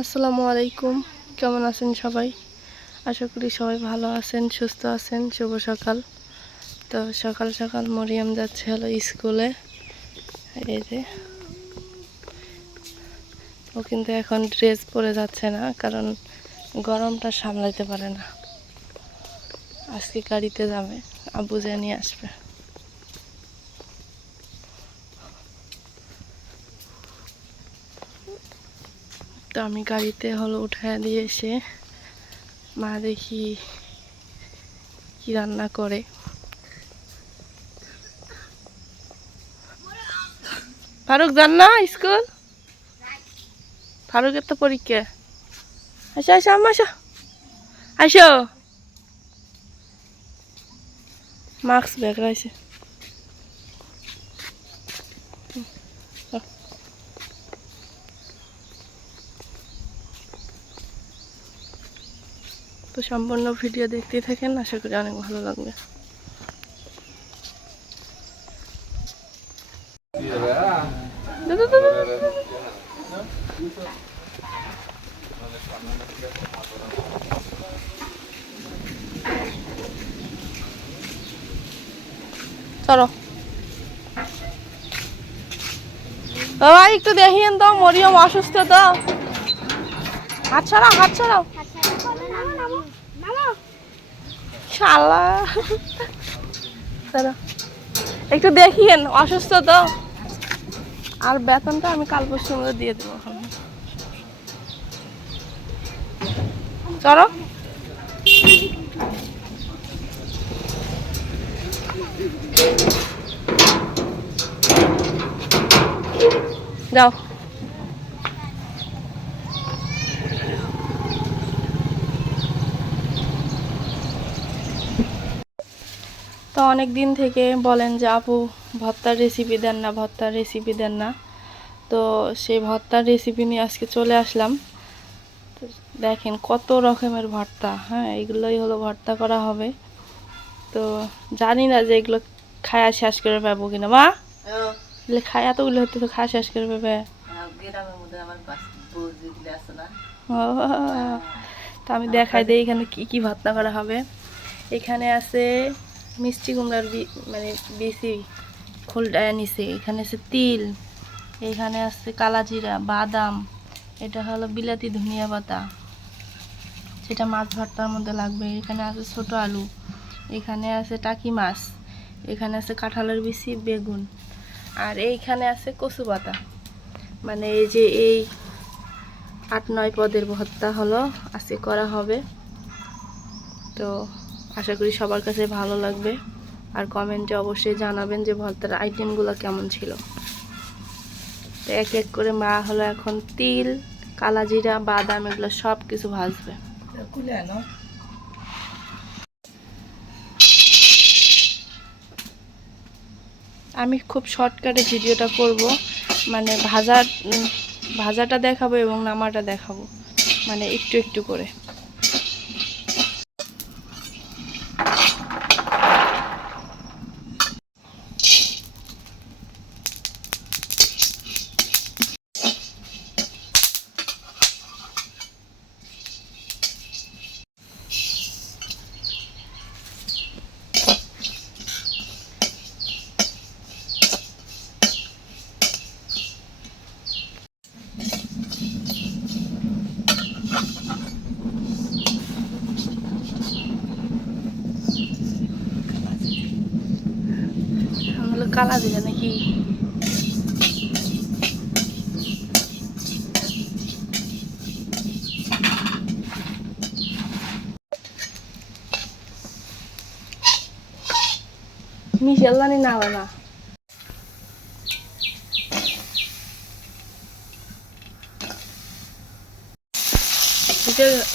আসসালামু আলাইকুম, কেমন আছেন সবাই? আশা করি সবাই ভালো আছেন, সুস্থ আছেন। শুভ সকাল। তো সকাল সকাল মরিয়ম যাচ্ছে হলো স্কুলে। এই যে ও কিন্তু এখন ড্রেস পরে যাচ্ছে না, কারণ গরমটা সামলাইতে পারে না। আজকে গাড়িতে যাবে, আব্বু যা নিয়ে আসবে। তো আমি গাড়িতে হলো উঠায় দিয়ে এসে মা দেখি কি রান্না করে। ফারুক যান না স্কুল? ফারুকের তো পরীক্ষা। আসো আসো আম্মা আসো, আসো। মাস্ক ব্যাগ রয়েছে। তো সম্পূর্ণ ভিডিও দেখতে থাকেন, আশা করি অনেক ভালো লাগবে। চলো বাবা, একটু দেখিয়েন তো, মরিয়ম অসুস্থ তো। হাত ছড়াও, হাত ছড়াও। শালা, চলো একটু দেখিয়েন, অসুস্থ তো। আর বেতনটা আমি কাল পরশুর মধ্যে দিয়ে দেবো। চলো যাও। তো অনেক দিন থেকে বলেন যে আপু ভর্তার রেসিপি দেন না, ভর্তার রেসিপি দেন না। তো সেই ভর্তার রেসিপি নিয়ে আজকে চলে আসলাম। তো দেখেন কত রকমের ভর্তা, হ্যাঁ এগুলোই হলো ভর্তা করা হবে। তো জানি না যে এগুলো খায়া শেষ করে পাবো কিনা। মা এগুলো খায়, এতগুলো হতে তো খাওয়া শেষ করে পাবে। তো আমি দেখাই দিই এখানে কি কি ভর্তা করা হবে। এখানে আছে মিষ্টি কুমড়ার মানে বেশি খোলটায় নিছে। এখানে আছে তিল, এখানে আছে কালাজিরা, বাদাম, এটা হলো বিলাতি ধনিয়া পাতা, সেটা মাছ ভর্তার মধ্যে লাগবে। এখানে আছে ছোট আলু, এখানে আছে টাকি মাছ, এখানে আছে কাঁঠালের বিচি, বেগুন, আর এইখানে আছে কচু পাতা। মানে এই যে এই 8-9 পদের ভর্তা হলো আজকে করা হবে। তো আশা করি সবার কাছে ভালো লাগবে, আর কমেন্টে অবশ্যই জানাবেন যে ভর্তার আইটেমগুলো কেমন ছিল। তো এক এক করে মা হলো এখন তিল, কালাজিরা, বাদাম এগুলো সব কিছু ভাজবে। আমি খুব শর্টকাটে ভিডিওটা করব, মানে ভাজাটা দেখাবো এবং নামাটা দেখাবো, মানে একটু একটু করে। হলো কালা জিরা নাকি? মিশাল জানি না না।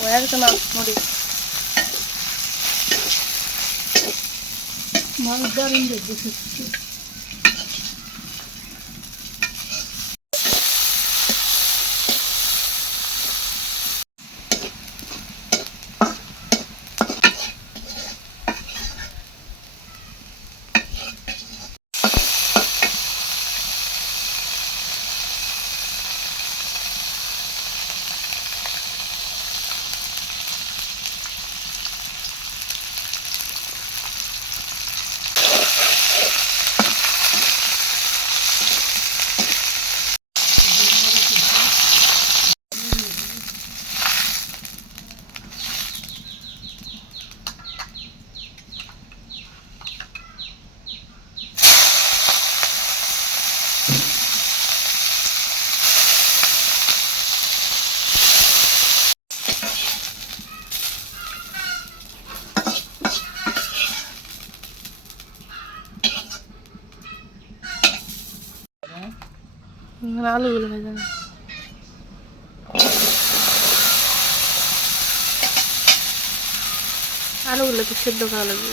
ওয়ার কেনা মরি মাল দারুন দেখছি। আলুগুলো ভেজে না, আলুগুলো তো সেদ্ধ করা লাগবে।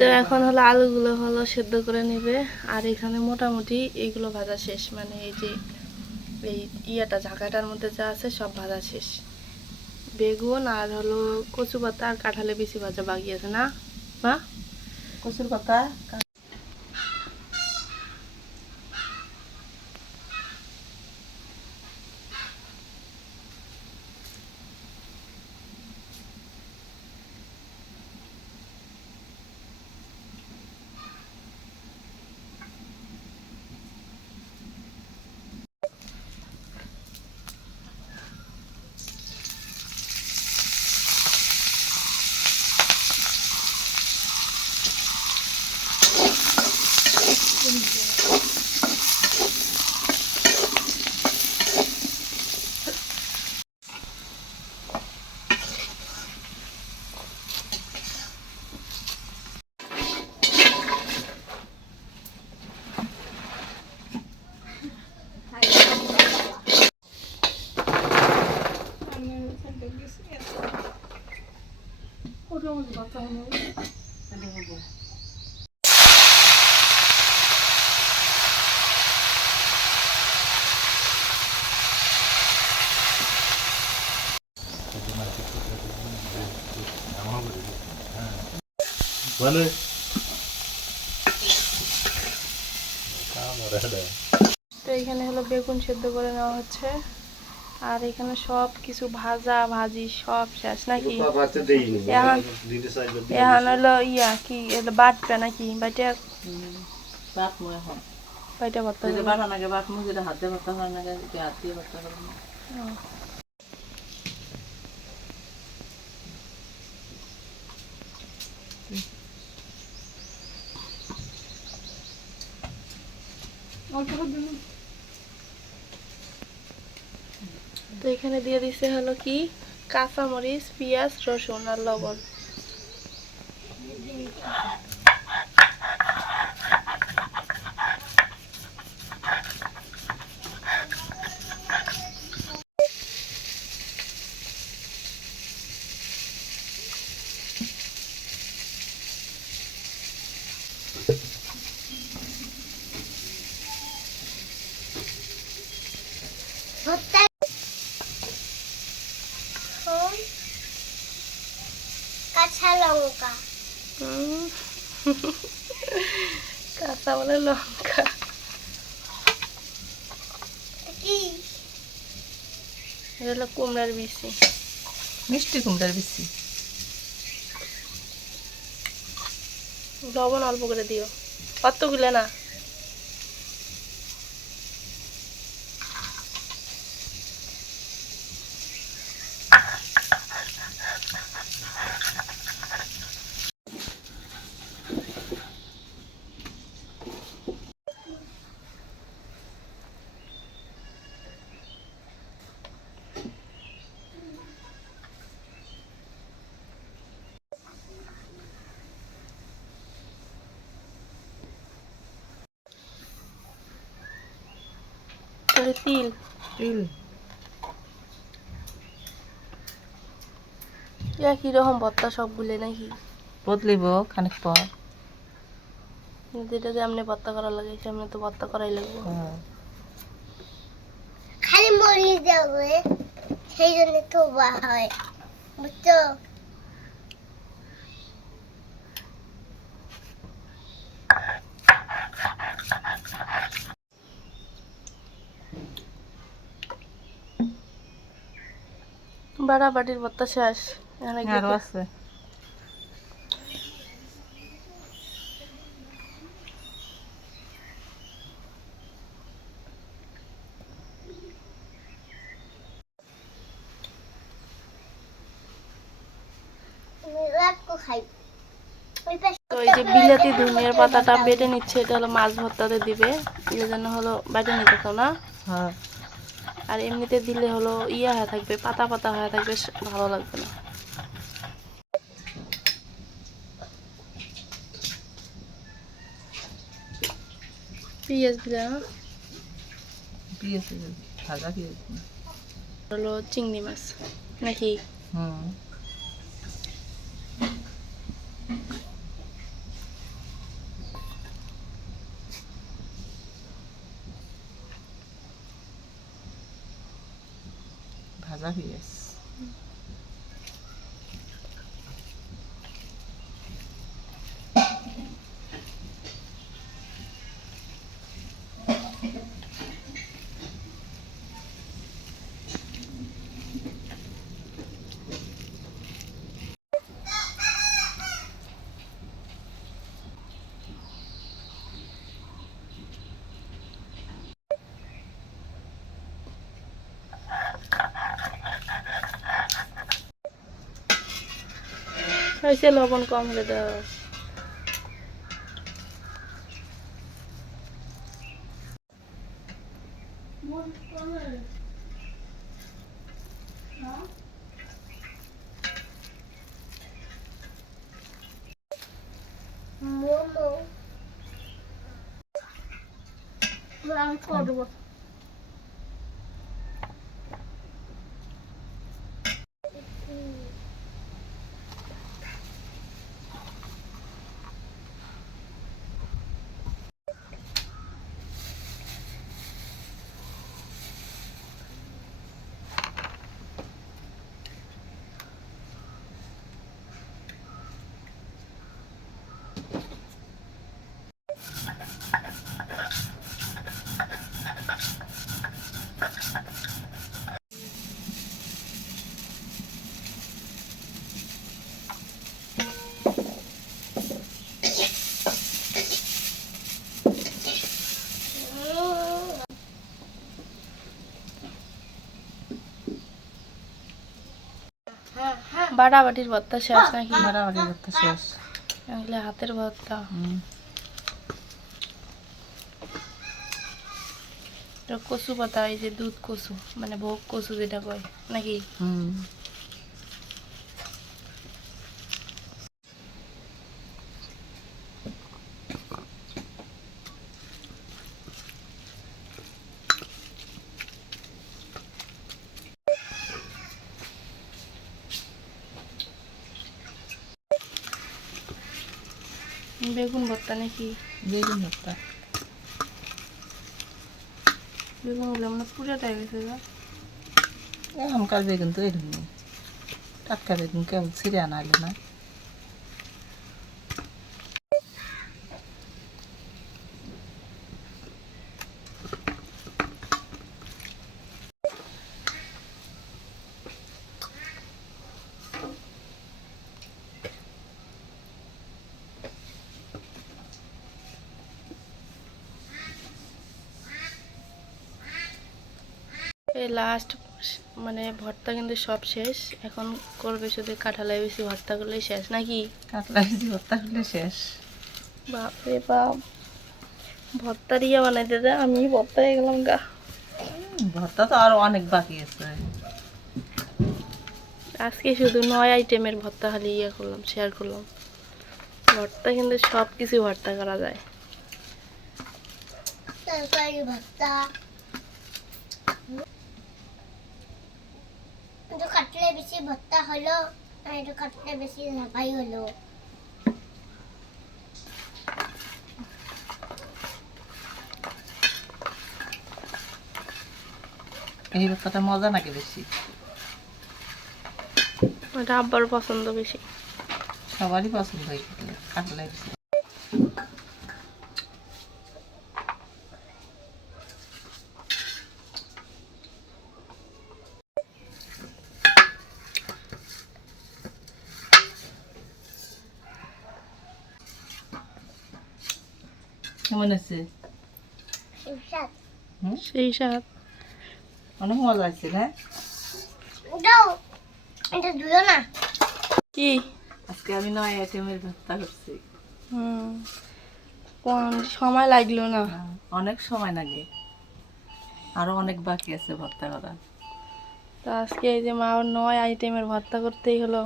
তো এখন হলো আলুগুলো হলো সেদ্ধ করে নেবে। আর এখানে মোটামুটি এইগুলো ভাজা শেষ, মানে এই যে এই ইয়াটা ঝাঁকাটার মধ্যে যা আছে সব ভাজা শেষ। বেগুন আর হলো কচু পাতা আর কাঁঠালে বেশি ভাজা বাকি আছে না মা? কচুর পাতা মানে তো এখানে হলো বেগুন সেদ্ধ করে নেওয়া হচ্ছে। আর এখানে সব কিছু ভাজা ভাজি সব শেষ নাকি? এখন হলো ইয়া কি এটা বাটবে নাকি? বাটে বাট মনে হয় বাইটা ভর্তা যেটা করবে। বাটা নাগে বাট মুজে হাত দিয়ে ভর্তা করার নাগে হাত দিয়ে ভর্তা করবো। তো এখানে দিয়ে দিছে হলো কি কাঁচামরিচ, পেঁয়াজ, রসুন আর লবণ। কাঁচা লঙ্কা কাঁচা বলে লঙ্কা। কি এটা হলো কুমড়ার বিচি। মিষ্টি কুমড়ার বেশি লবণ অল্প করে দিও, অতগুলো না। তিল তিল একই রকম ভর্তা সবগুলো নাকি? বদলিব খানিক পর। যেটা যে আমনে ভর্তা করা লাগে সেমনি তো ভর্তা করাই লাগবে। খালি মরিচ দেবে, সেই জন্য থোবা হয়, বুঝছো? বাড়াবাড়ির ভর্তা শেষ, এখানে আরো আছে রাখো খাই। ওই পাশে তো এই যে বিলাতি ধনিয়ার পাতাটা বেটে নিচ্ছে, এটা হলো মাছ ভর্তাতে দিবে, এই জন্য হলো বেটে নিতে তো না। হ্যাঁ আর এমনিতে দিলে হলো ইয়া হয়ে থাকবে, পাতা পাতা হয়ে থাকবে, ভালো লাগবে না। পেঁয়াজ দিলে না পেঁয়াজ ভাজা পেঁয়াজ। হলো চিংড়ি মাছ নাকি? হুম, ভাজা পেঁয়াজ। হয়েছে, লবণ কম হলে দাও। মোমো আমি করবো। বাটাবাটির ভর্তা শেষ নাকি? বাড়াবাড়ি করতে শেষ। এগুলো হাতের ভর্তা। হুম, এটা কচু পাতা, এই যে দুধ কচু, মানে ভোগ কচু যেটা কয় নাকি? হুম। বেগুন ভর্তা নাকি? বেগুন ভর্তা। বেগুন গুলো মানে পুরাটাই গেছে গা। এখনকার বেগুন তো এরকম, টাটকা বেগুন কেমন ছিঁড়ে আনা হলো না। এই লাস্ট, মানে ভর্তা কিন্তু সব শেষ। এখন করবে শুধু কাঁঠালের বেশি ভর্তা করলেই শেষ নাকি? কাতলা ভেজি ভর্তা করলে শেষ। বাপরে বাপ, ভর্তা দিয়ে বানাইতে দে, আমি ভর্তা হয়ে গেলাম গা। ভর্তা তো আরো অনেক বাকি আছে। আজকে শুধু 9 আইটেমের ভর্তা খালি ইয়ে করলাম, শেয়ার করলাম। ভর্তা কিন্তু সব কিছু ভর্তা করা যায়। তরকারি ভর্তা একটু কাটলে বেশি ভর্তা হলো আর একটু কাটলে বেশি ঝাপাই হলো। এই ভর্তাটা মজা নাকি বেশি? ওটা আব্বার পছন্দ বেশি। সবারই পছন্দ হয় কাতলা বেশি। কেমন আছে? ইনশাআল্লাহ। সেই স্বাদ। অনেক মজা আছে না? দাও, এটা দিও না। কি? আজকে আমি 9 আইটেমের ভর্তা করছি। হুম, কোন সময় লাগলো না? অনেক সময় লাগে, আরো অনেক বাকি আছে ভর্তা করা। তো আজকে এই যে মা 9 আইটেমের ভর্তা করতেই হলো,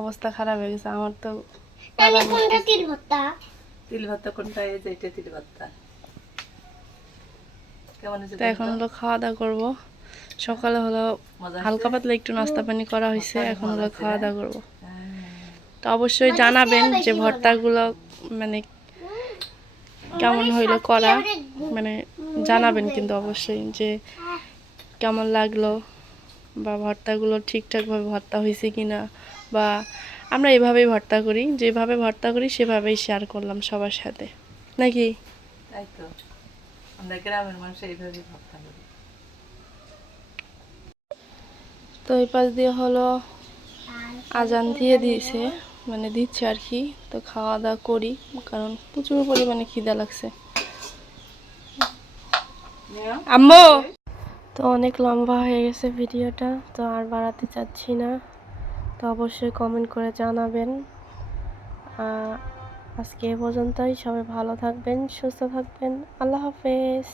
অবস্থা খারাপ হয়ে গেছে আমার তো। আমি কোনটা তিল ভর্তা? তিল ভর্তা কোনটা? এই যে এটা তিল ভর্তা। কেমন হয়েছে তো এখন হলো খাওয়া দাওয়া করবো। সকালে হলো মজা হালকা আসছে? পাতলা একটু নাস্তা পানি করা হয়েছে, নাস্তা এখন মজা হলো হচ্ছে খাওয়া না? দাওয়া করবো। হ্যাঁ। তো অবশ্যই জানাবেন যে ভর্তাগুলো মানে কেমন হইলো করা, মানে জানাবেন কিন্তু অবশ্যই যে কেমন লাগলো, বা ভর্তাগুলো ঠিকঠাকভাবে ভর্তা হয়েছে কিনা, বা আমরা এভাবেই ভর্তা করি, যেভাবে ভর্তা করি সেভাবেই শেয়ার করলাম সবার সাথে, নাকি? তাই তো, আমরা গ্রামের মানুষ এইভাবেই ভর্তা করি। তো এই পাশ দিয়ে হলো আজান দিয়ে দিয়েছে, মানে দিচ্ছে আর কি। তো খাওয়া দাওয়া করি, কারণ প্রচুর পরিমাণে খিদা লাগছে। আম্মু, তো অনেক লম্বা হয়ে গেছে ভিডিওটা, তো আর বাড়াতে চাচ্ছি না। তো অবশ্যই কমেন্ট করে জানাবেন। আজকে এ পর্যন্তই। সবাই ভালো থাকবেন, সুস্থ থাকবেন। আল্লাহ হাফেজ।